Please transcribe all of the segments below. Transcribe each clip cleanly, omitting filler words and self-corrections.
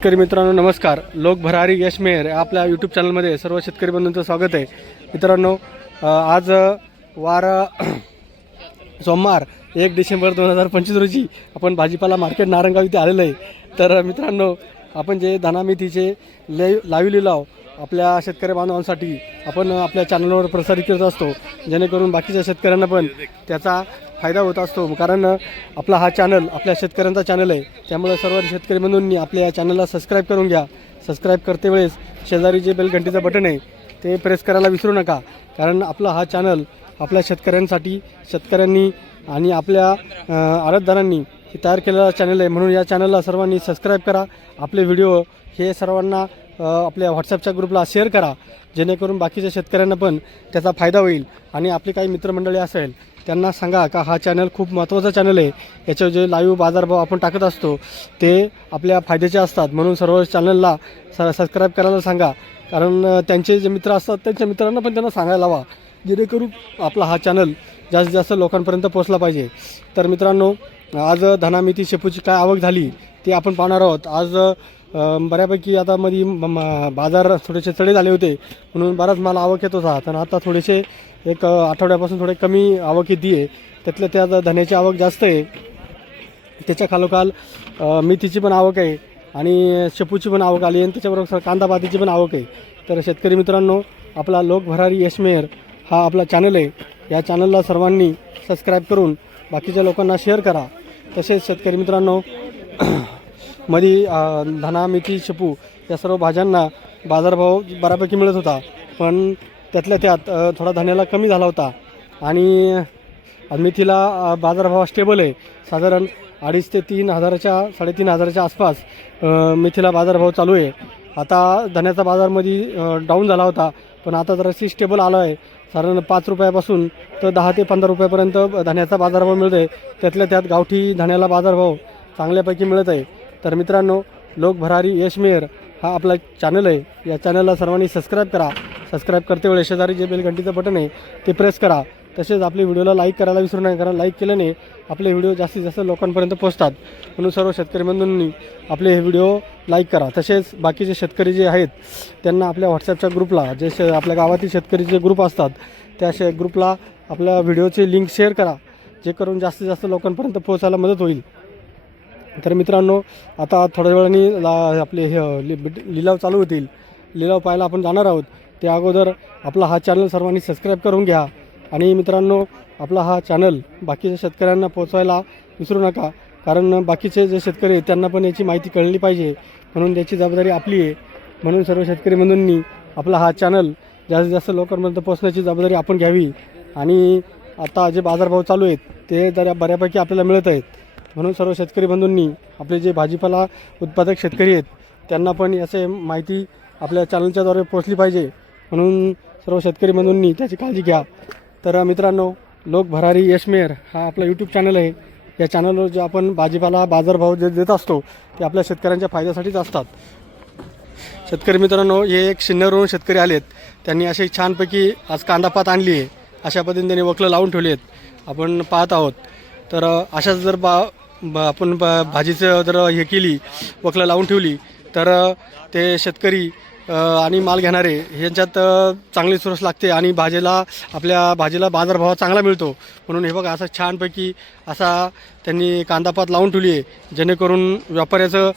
शेतकरी मित्रांनो नमस्कार. लोक भरारी यश मेहर आपल्या यूट्यूब चॅनलमध्ये सर्व शेतकरी बंधूंचं स्वागत आहे. मित्रांनो आज वार सोमवार 1 डिसेंबर 2025 रोजी आपण भाजीपाला मार्केट नारंगाव इथे आलेलो आहे. तर मित्रांनो आपण जे धनामेथीचे लाईव्ह लिलाव आपल्या शेतकरी बांधवांसाठी आपण आपल्या चॅनलवर प्रसारित करत असतो, जेणेकरून बाकीच्या शेतकऱ्यांना पण त्याचा फायदा होत असतो. कारण आपला हा चॅनल आपल्या शेतकऱ्यांचा चॅनल आहे, त्यामुळे सर्व शेतकरी बंधूंनी आपल्या चॅनलला सबस्क्राईब करून घ्या. सबस्क्राईब करते वेळेस शेजारी जे बेल घंटीचं बटन आहे ते प्रेस करायला विसरू नका. कारण आपला हा चॅनल आपल्या शेतकऱ्यांसाठी, शेतकऱ्यांनी आणि आपल्या आडतदारांनी तयार केलेला चॅनल आहे. म्हणून या चॅनलला सर्वांनी सबस्क्राईब करा. आपले व्हिडिओ हे सर्वांना आपल्या व्हॉट्सअपच्या ग्रुपला शेअर करा, जेणेकरून बाकीच्या शेतकऱ्यांना पण त्याचा फायदा होईल. आणि आपली काही मित्रमंडळी असेल त्यांना सांगा का हा चॅनल खूप महत्त्वाचा चॅनल आहे. याच्यावर जे लाईव्ह बाजारभाव आपण टाकत असतो ते आपल्या फायद्याचे असतात. म्हणून सर्व चॅनलला सबस्क्राईब करायला सांगा. कारण त्यांचे जे मित्र असतात त्यांच्या मित्रांना पण त्यांना सांगायला हवा, जेणेकरून आपला हा चॅनल जास्तीत जास्त लोकांपर्यंत पोहोचला पाहिजे. तर मित्रांनो आज धनामेथी शेपूची काय आवक झाली ते आपण पाहणार आहोत. आज बऱ्यापैकी आता मध्ये बाजार थोडेसे चढे झाले होते, म्हणून बराच माल आवक येत होता. तर आता थोडेसे एक आठवड्यापासून थोडे कमी आवक येते आहे. त्यातल्या त्यात धन्याची आवक जास्त आहे. त्याच्या खालोखाल मेथीची पण आवक आहे आणि शेपूची पण आवक आली आणि त्याच्याबरोबर कांदा पातीची पण आवक आहे. तर शेतकरी मित्रांनो आपला लोक भरारी यश मेहर हा आपला चॅनल आहे. या चॅनलला सर्वांनी सबस्क्राईब करून बाकीच्या लोकांना शेअर करा. तसेच शेतकरी मित्रांनो मध्ये धना मेथी शेपू या सर्व भाज्यांना बाजारभाव बऱ्यापैकी मिळत होता, पण त्यातल्या त्यात थोडा धन्याला कमी झाला होता. आणि मेथीला बाजारभाव स्टेबल आहे. साधारण 2,500 ते 3,000च्या 3,500च्या आसपास मेथीला बाजारभाव चालू आहे. आता धन्याचा बाजारमध्ये डाऊन झाला होता, पण आता जराशी स्टेबल आला आहे. साधारण 5 रुपयापासून तर 10 ते 15 रुपयापर्यंत धन्याचा बाजारभाव मिळत आहे. त्यातल्या त्यात गावठी धन्याला बाजारभाव चांगल्यापैकी मिळत आहे. तर मित्रांनो लोक भरारी यश मेहर हा आपला चॅनल आहे. या चॅनलला सर्वांनी सबस्क्राईब करा. सबस्क्राईब करते वेळेस शेजारी जे बेल घंटीचं बटन आहे ते प्रेस करा. तसेच आपल्या व्हिडिओला लाईक करायला विसरू नका, कारण लाईक केल्याने आपले व्हिडिओ जास्तीत जास्त लोकांपर्यंत पोहोचतात. म्हणून सर्व शेतकरी बंधूंनी आपले हे व्हिडिओ लाईक करा. तसेच बाकीचे शेतकरी जे आहेत त्यांना आपल्या व्हॉट्सअपच्या ग्रुपला जे आपल्या गावातील शेतकरी जे ग्रुप असतात त्या ग्रुपला आपल्या व्हिडिओची लिंक शेअर करा, जे करून जास्तीत जास्त लोकांपर्यंत पोहोचायला मदत होईल. तर मित्रांनो आता थोड्या वेळाने आपले हे लिलाव चालू होतील. लिलाव पाहायला आपण जाणार आहोत. त्या अगोदर आपला हा चॅनल सर्वांनी सबस्क्राईब करून घ्या. आणि मित्रांनो आपला हा चॅनल बाकीच्या शेतकऱ्यांना पोहोचवायला विसरू नका, कारण बाकीचे जे शेतकरी आहेत त्यांना पण याची माहिती कळली पाहिजे. म्हणून त्याची जबाबदारी आपली आहे. म्हणून सर्व शेतकरी बंधूंनी आपला हा चॅनल जास्तीत जास्त लोकांपर्यंत पोहोचण्याची जबाबदारी आपण घ्यावी. आणि आता जे बाजारभाव चालू आहेत ते जरा बऱ्यापैकी आपल्याला मिळत आहेत. म्हणून सर्व शेतकरी बंधूंनी आपले जे भाजीपाला उत्पादक शेतकरी आहेत त्यांना पण याची माहिती आपल्या चॅनलच्याद्वारे पोहोचली पाहिजे. म्हणून सर्व शेतकरी बंधूंनी त्याची काळजी घ्या. तर मित्रांनो लोक भरारी यश मेहर हा आपला यूट्यूब चॅनल आहे. या चॅनलवर जे आपण भाजीपाला बाजारभाव जे देत असतो ते आपल्या शेतकऱ्यांच्या फायद्यासाठीच असतात. शेतकरी मित्रांनो हे एक शिन्नरवरून शेतकरी आलेत. त्यांनी अशी छानपैकी आज कांदापात आणली आहे. अशा पद्धतीने त्यांनी वकलं लावून ठेवली आहेत, आपण पाहत आहोत. तर अशाच जर आपण भाजीचं जर हे केली, वकलं लावून ठेवली, तर ते शेतकरी आणि माल घेणारे ह्यांच्यात चांगली सुरस लागते आणि आपल्या भाजीला बाजारभाव चांगला मिळतो. म्हणून हे बघा असं छानपैकी असा त्यांनी कांदापात लावून ठेवली आहे, जेणेकरून व्यापाऱ्याचं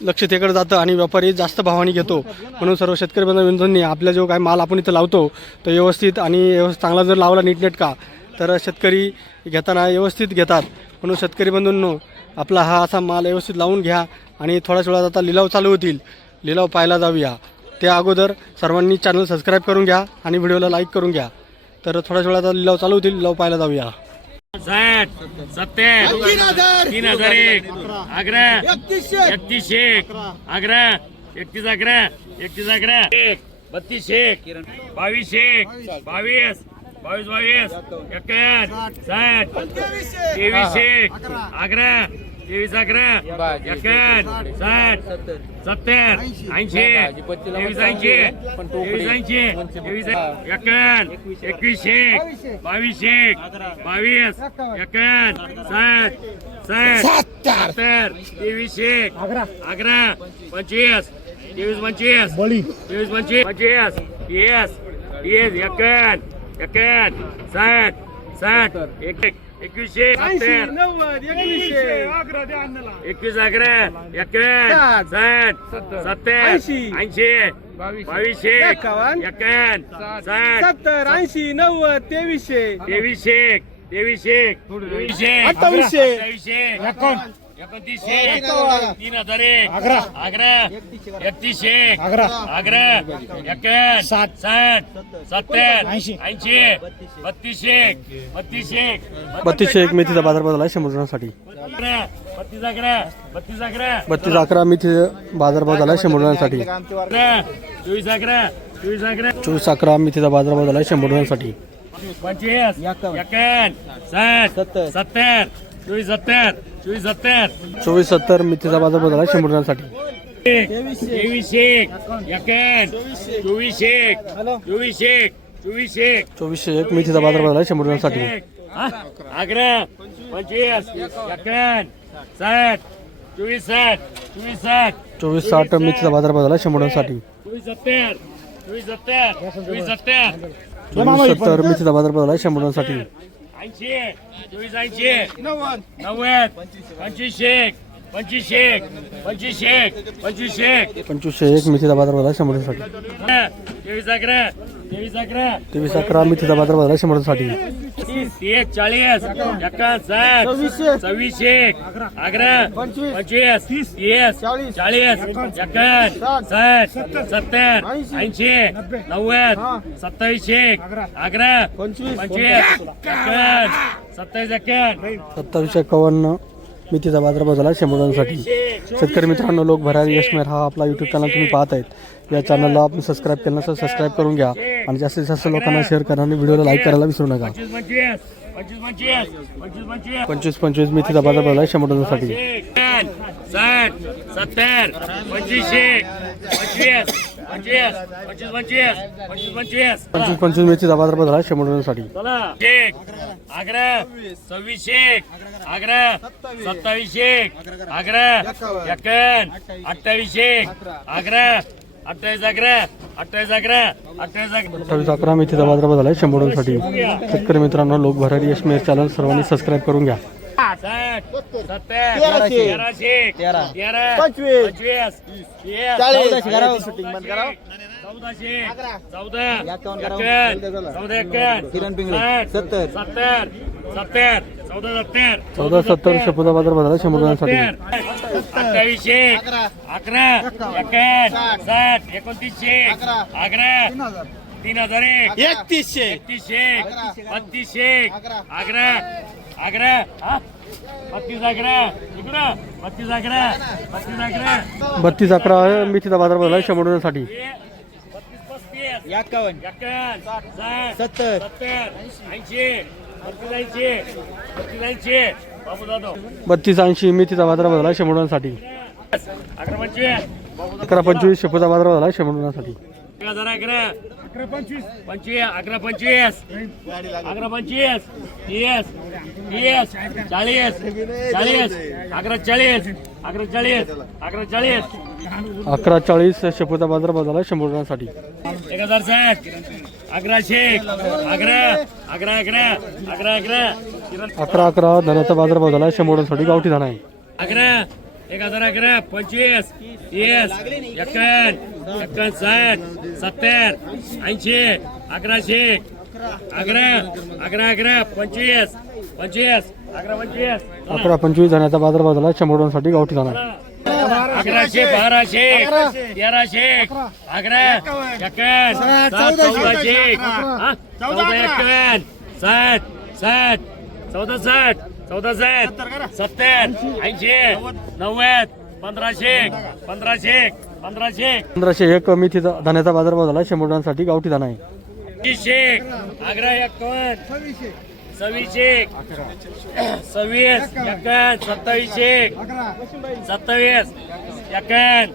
लक्ष त्याकडे जातं आणि व्यापारी जास्त भावाने घेतो. म्हणून सर्व शेतकरी बंधूंनी आपला जो काय माल आपण इथं लावतो तो व्यवस्थित आणि चांगला जर लावला नीटनेटका तर शेतकरी घेताना व्यवस्थित घेतात. म्हणून शेतकरी बंधूंनो आपला हा असा माल व्यवस्थित लावून घ्या. आणि थोड्याच वेळात आता लिलाव चालू होतील, लिलाव पाहायला जाऊया. त्या अगोदर सर्वांनी चॅनल सबस्क्राईब करून घ्या आणि व्हिडिओला लाईक करून घ्या. तर थोड्याच वेळात लिलाव चालू होतील, लिलाव पाहायला जाऊया. 60 70 3,001 11 31 11 31 11 31 11 32 22 22 22 21 60 23 11 23 11 51 60 70 80 23 80 23 80 23 51 21 22 22 21 60 सत्तर 23 एक अकरा 25 23 25 येस एकन 60 21 21 अकरा एकन 70 80 22 एकन 70 80 90 2300 23 29 3000 अकरा 31 अकरा 3201 मेथीचा बाजार बदल आहे 100 रुपयांसाठी 32 11 मेथीचा बाजार बदल आहे 100 रुपयांसाठी 24 11 मेथीचा बाजार बदल आहे 100 रुपयांसाठी 25 70 24 70 मेथीचा बाजार बदल आहे 100 रुपयांसाठी 2401 मेथीचा बाजार बदल आहे 100 रुपयांसाठी अकरा 25 60 24 60 मेथीचा बाजार बदल आहे 100 रुपयांसाठी 24 70 मेथीचा बाजार बदल आहे 100 रुपयांसाठी 80 90 2501 मेथीचा बाजार बदल आहे 100 रुपयांसाठी 23 11 मेथीचा बाजार बदल आहे 100 रुपयांसाठी 40 26 अकरा 25 30 40 70 80 90 27 अकरा 25 27 51 मेथीचा बाजार बदल आहे 100 रुपयांसाठी शेतकरी मित्रांनो लोक भरारी यशमेर हा आपला यूट्यूब चॅनल तुम्ही पाहत आहेत या चॅनलला आपण सबस्क्राईब केलं नसेल सबस्क्राईब करून घ्या आणि जास्तीत जास्त लोकांना शेअर करा आणि व्हिडिओला लाईक करायला विसरू नका 25 मेथीचा बाजार बदल आहे 100 रुपयांसाठी 25 मेथीचा बाजार बदल आहे 100 रुपयांसाठी अकरा 26 अकरा 27 अकरा एकन 28 अकरा 28 11 मेथीचा बाजार बदल आहे 100 रुपयांसाठी शेतकरी मित्रांनो लोक भरारी यशमेर चॅनल सर्वांनी सबस्क्राईब करून घ्या 1470 शेपूचा बाजार बदल आहे 100 रुपयांसाठी 28 अकरा 29 अकरा 3001 31 अकरा 32 11 मेथीचा बाजार बदल आहे 100 रुपयांसाठी 32 80 मेथीचा बाजार बदल आहे 100 रुपयांसाठी 11 25 शेपूचा बाजार बदल आहे 100 रुपयांसाठी 25 1140 शेपूचा बाजार बदल आहे 100 रुपयांसाठी 1060 1100 11 धनाचा बाजार बदल आहे 100 रुपयांसाठी गावठी धना आहे 11 25 एकन 60 70 80 1100 11 25 11 25 धनाचा बाजार बदल आहे 100 रुपयांसाठी गावठी धना आहे 1100 1200 1300 एकन 1400 14 1501 मेथीचा धन्याचा बाजार बदल आहे 100 रुपयांसाठी गावठी धना आहे 26 एकन 27 एकन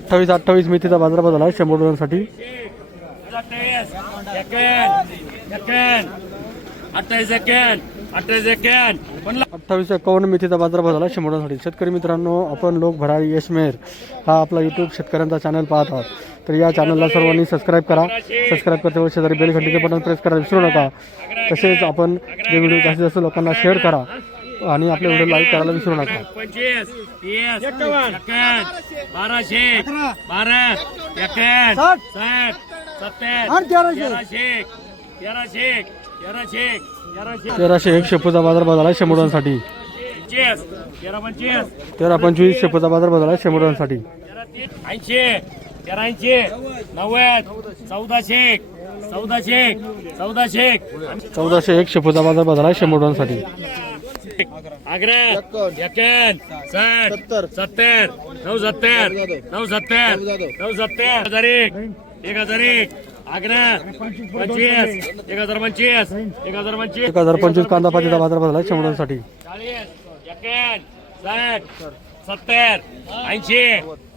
60 28 मेथीचा बाजार बदल आहे 100 रुपयांसाठी 28 एकन एक्क्याण्णव 28 एक्क्याण्णव 28 एक्क्याण्णव 2851 मेथीचा बाजारभाव झाला शंभरांसाठी. शेतकरी मित्रांनो, आपण लोक भरारी यश मेहर हा आपला यूट्यूब शेतकऱ्यांचा चॅनल पाहत आहात. तर या चॅनलला सर्वांनी सबस्क्राईब करा. सबस्क्राईब करते वेळी शेजारी बेल घंटीचे बटन प्रेस करायला विसरू नका. तसेच आपण जे व्हिडिओ जास्तीत जास्त लोकांना शेअर करा आणि आपले व्हिडिओ लाईक करायला विसरू नका. 25 30 51 1200 12 51 60 70 1100 1301 शेपूचा बाजारभाव झाला शंभरांसाठी. 1325 शेपूचा बाजारभाव झाला शंभरांसाठी. 80 90 1400 1401 शेपूचा बाजारभाव झाला शंभरांसाठी. आग्रा 51 60 70 970 1001 आग्रा 25 1025 1025 कांदा पातीचा बाजारभाव झाला शंभरांसाठी. 40 51 60 70 80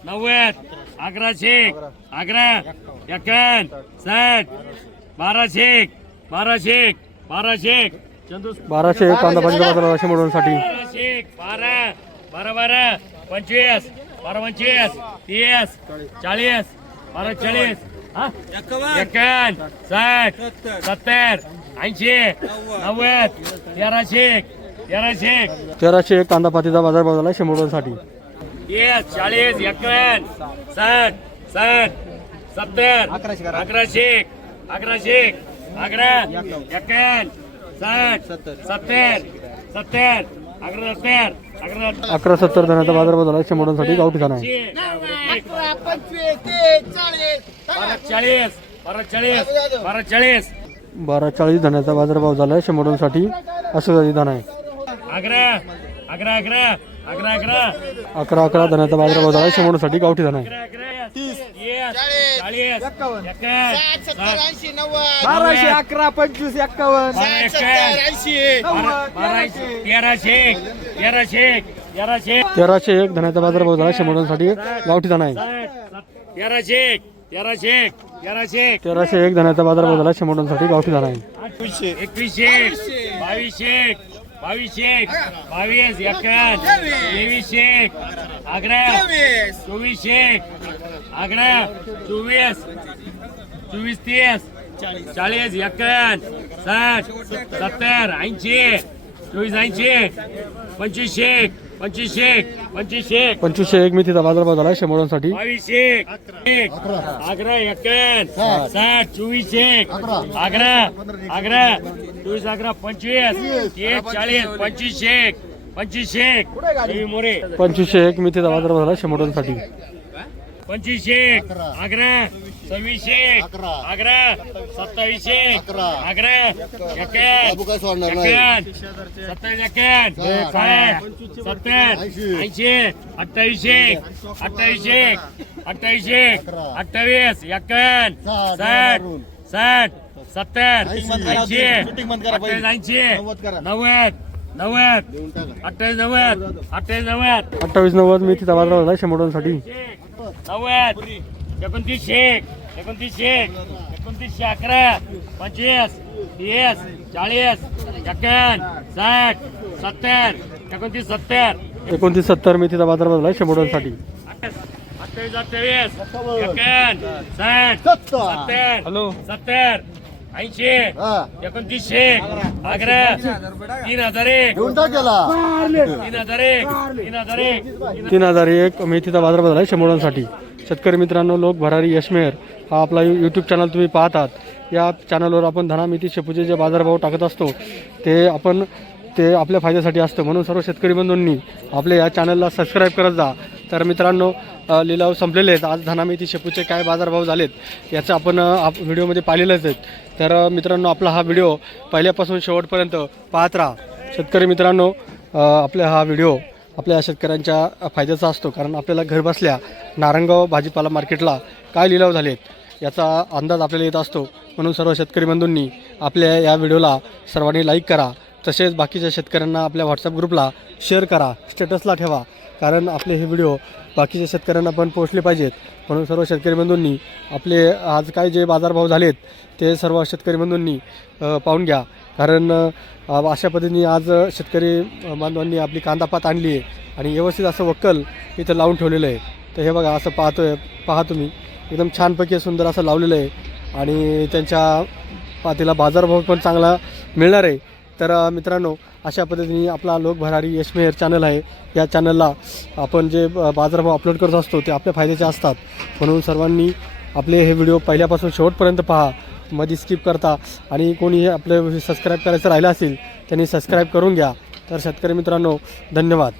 90 1100 आग्रा 51 60 1200 1201 कांदा पातीचा बाजारभाव झाला शंभरांसाठी. 12 12 25 12 25 30 40 12 40 51 60 70 80 90 1300 1301 कांदा पातीचा बाजारभाव झाला शंभरांसाठी. 30 40 51 60 60 70 1100 आग्रा 51 60 70 1170 धनाचा बाजारभाव झाला शंभरांसाठी. गावठी खाना आहे. 1240 धनाचा बाजारभाव झाला शंभरांसाठी. असं धन आहे. 11 धनाचा बाजारभाव झाला शंभरांसाठी. गावठी धन आहे. 1301 धनाचा बाजारभाव झाला शंभरांसाठी. गावठी धन आहे. 1301 धनाचा बाजारभाव झाला शंभरांसाठी. गावठी धन आहे. 22 51 23 आग्रा 24 आग्रा 24 30 40 51 60 70 80 24 80 2501 मेथीचा बाजारभाव झाला शंभरांसाठी. 22 आग्रा 51 60 24 आग्रा 24 आग्रा 25 40 25 मोरे 2501 मेथीचा बाजारभाव झाला शंभरांसाठी. 25 आग्रा 26 आग्रा 27 आग्रा 51 27 70 80 28 28 51 60 70 80 2890 मेथीचा बाजारभाव झाला शंभरांसाठी. 90 29 11 25 30 40 51 60 70 29 2970 मेथीचा बाजारभाव झाला शंभरांसाठी. 28 51 60 70 हॅलो 70 80 29 आग्रा 3001 3001 मेथीचा बाजारभाव झाला शंभरांसाठी. शेतकरी मित्रांनो, लोक भरारी यश मेहर हा आपला यूट्यूब चॅनल तुम्ही पाहतात. या चॅनलवर आपण धना मेथी शेपूचे जे बाजारभाव टाकत असतो ते आपल्या फायद्यासाठी असतं. म्हणून सर्व शेतकरी बंधूंनी आपल्या या चॅनलला सबस्क्राईब करत जा. तर मित्रांनो, लिलाव संपलेले आहेत. आज धना मेथी शेपूचे काय बाजारभाव झालेत याचं आपण व्हिडिओमध्ये पाहिलेलंच आहेत. तर मित्रांनो, आपला हा व्हिडिओ पहिल्यापासून शेवटपर्यंत पाहत राहा. शेतकरी मित्रांनो, आपला हा व्हिडिओ आपल्या शेतकऱ्यांच्या फायद्याचा असतो. कारण आपल्याला घरबसल्या नारायणगाव भाजीपाला मार्केटला काय लिलाव झालेत याचा अंदाज आपल्याला येत असतो. म्हणून सर्व शेतकरी बंधूंनी आपल्या या व्हिडिओला सर्वांनी लाईक करा तसेच बाकीच्या शेतकऱ्यांना आपल्या व्हॉट्सअप ग्रुपला शेअर करा, स्टेटसला ठेवा, कारण आपले हे व्हिडिओ बाकीच्या शेतकऱ्यांना पण पोहोचले पाहिजेत. म्हणून सर्व शेतकरी बंधूंनी आपले आज काय जे बाजारभाव झालेत ते सर्व शेतकरी बंधूंनी पाहून घ्या. कारण अशा पद्धतीने आज शेतकरी बांधवांनी आपली कांदापात आणली आहे आणि व्यवस्थित असं वक्कल इथं लावून ठेवलेलं आहे. तर हे बघा असं पहा तुम्ही एकदम छानपैकी सुंदर असं लावलेलं आहे आणि त्यांच्या पातीला बाजारभाव पण चांगला मिळणार आहे. तर मित्रांनो, अशा पद्धतीने आपला लोक भरारी यश मेहर चॅनल आहे. या चॅनलला आपण जे बाजारभाव अपलोड करत असतो ते आपल्या फायद्याचे असतात. म्हणून सर्वांनी आपले हे व्हिडिओ पहिल्यापासून शेवटपर्यंत पहा, मध्ये स्किप करता. आणि कोणी आपले सबस्क्राईब करायचं राहिलं असेल त्यांनी सबस्क्राईब करून घ्या. तर शेतकरी मित्रांनो, धन्यवाद.